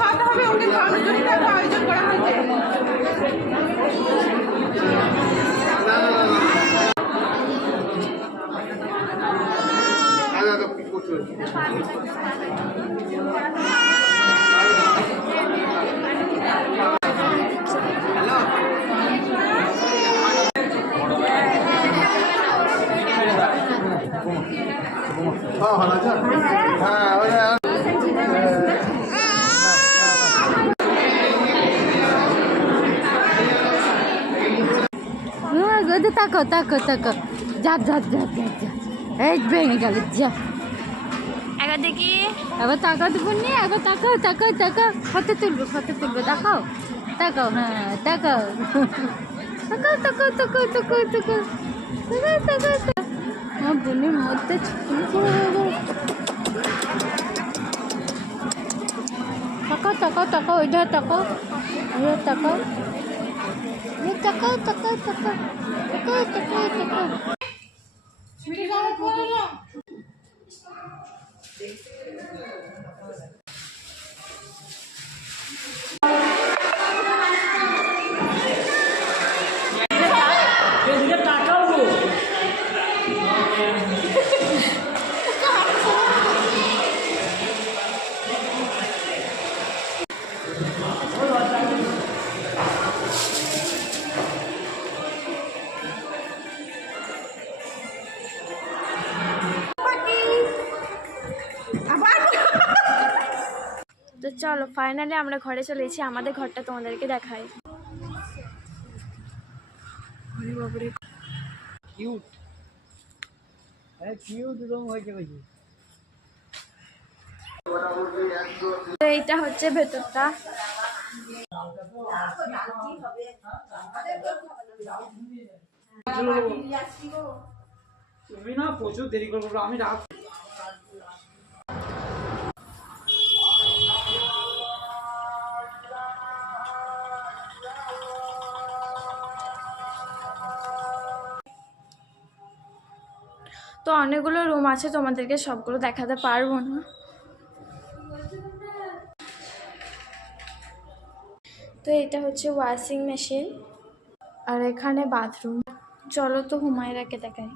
খাওয়াতে হবে, ওকে খাওয়ানোর জন্য একটা আয়োজন করা হয়েছে। তাকাও তাকাও তাকাও, যা যা যা যা যা, এই ভেঙে গেল, যা একবার দেখি। এবার তাকাও দেবো নি, একবার তাকাও তাকাও তাকাও, ফটো তুলবো দেখাও, তাকাও, হ্যাঁ তাকাও তাকাও তাকাও তাকাও তাকাও তাকাও তাকাও তাকাও, আমার বোনের মধ্যে তাকাও তাকাও তাকাও, ওইটা তাকাও, ওইটা তাকাও, তাকাও তাকাও তাকাও তাকাও তাকাও তাকাও। তো চলো ফাইনালি আমরা ঘরে চলে এসেছি, আমাদের ঘরটা তোমাদেরকে দেখাই। তো এইটা হচ্ছে ভেতরটা। তুমি না প্রচুর দেরি করবো, আমি রাত। তো অনেকগুলো রুম আছে, তোমাদেরকে সবগুলো দেখাতে পারবো না। তো এটা হচ্ছে ওয়াশিং মেশিন, আর এখানে বাথরুম। চলো তো হুমায়রাকে দেখাই।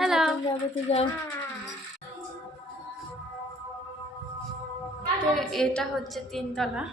হ্যালো, তো এটা হচ্ছে 3 তলা।